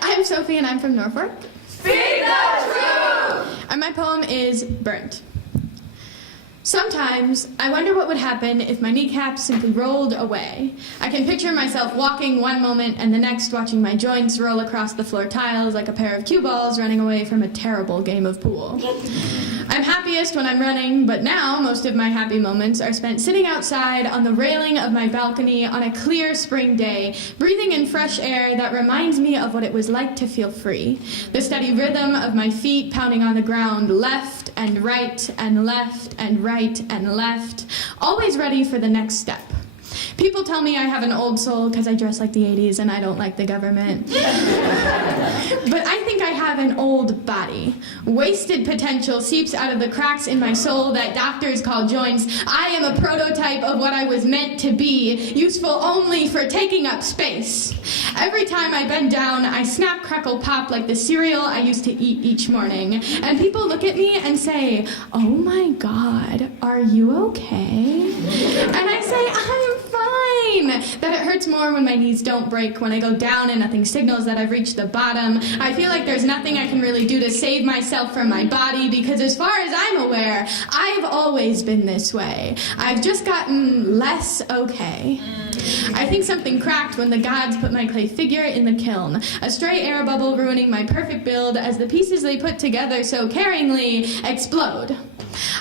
I'm Sophie and I'm from Norfolk. Speak the truth! And my poem is Burnt. Sometimes I wonder what would happen if my kneecaps simply rolled away. I can picture myself walking one moment and the next watching my joints roll across the floor tiles like a pair of cue balls running away from a terrible game of pool. I'm happiest when I'm running, but now most of my happy moments are spent sitting outside on the railing of my balcony on a clear spring day, breathing in fresh air that reminds me of what it was like to feel free. The steady rhythm of my feet pounding on the ground, left and right and left and right and left, always ready for the next step. People tell me I have an old soul because I dress like the 80s and I don't like the government. But I think I have an old body. Wasted potential seeps out of the cracks in my soul that doctors call joints. I am a prototype of what I was meant to be, useful only for taking up space. Every time I bend down, I snap, crackle, pop like the cereal I used to eat each morning. And people look at me and say, "Oh my God, are you okay?" And I say, "I'm fine." That it hurts more when my knees don't break, when I go down and nothing signals that I've reached the bottom. I feel like there's nothing I can really do to save myself from my body, because as far as I'm aware, I've always been this way. I've just gotten less okay. I think something cracked when the gods put my clay figure in the kiln, a stray air bubble ruining my perfect build as the pieces they put together so caringly explode.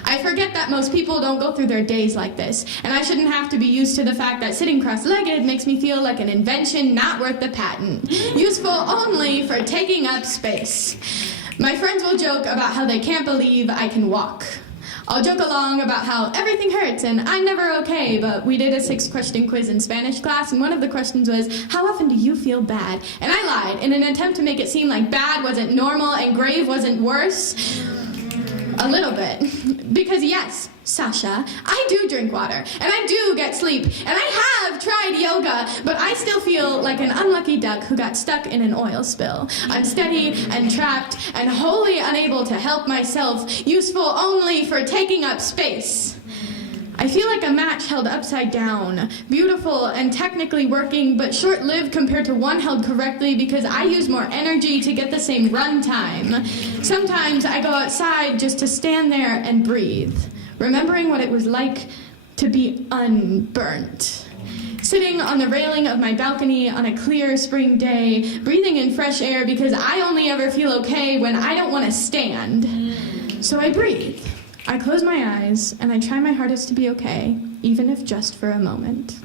I forget that most people don't go through their days like this, and I shouldn't have to be used to the fact that sitting cross-legged makes me feel like an invention not worth the patent, useful only for taking up space. My friends will joke about how they can't believe I can walk. I'll joke along about how everything hurts and I'm never okay, but we did a 6-question quiz in Spanish class, and one of the questions was, "How often do you feel bad?" And I lied in an attempt to make it seem like bad wasn't normal and grave wasn't worse. A little bit. Because yes, Sasha, I do drink water, and I do get sleep, and I have tried yoga, but I still feel like an unlucky duck who got stuck in an oil spill. Unsteady and trapped and wholly unable to help myself, useful only for taking up space. I feel like a match held upside down, beautiful and technically working, but short-lived compared to one held correctly because I use more energy to get the same run time. Sometimes I go outside just to stand there and breathe, remembering what it was like to be unburnt. Sitting on the railing of my balcony on a clear spring day, breathing in fresh air because I only ever feel okay when I don't want to stand. So I breathe. I close my eyes, and I try my hardest to be okay, even if just for a moment.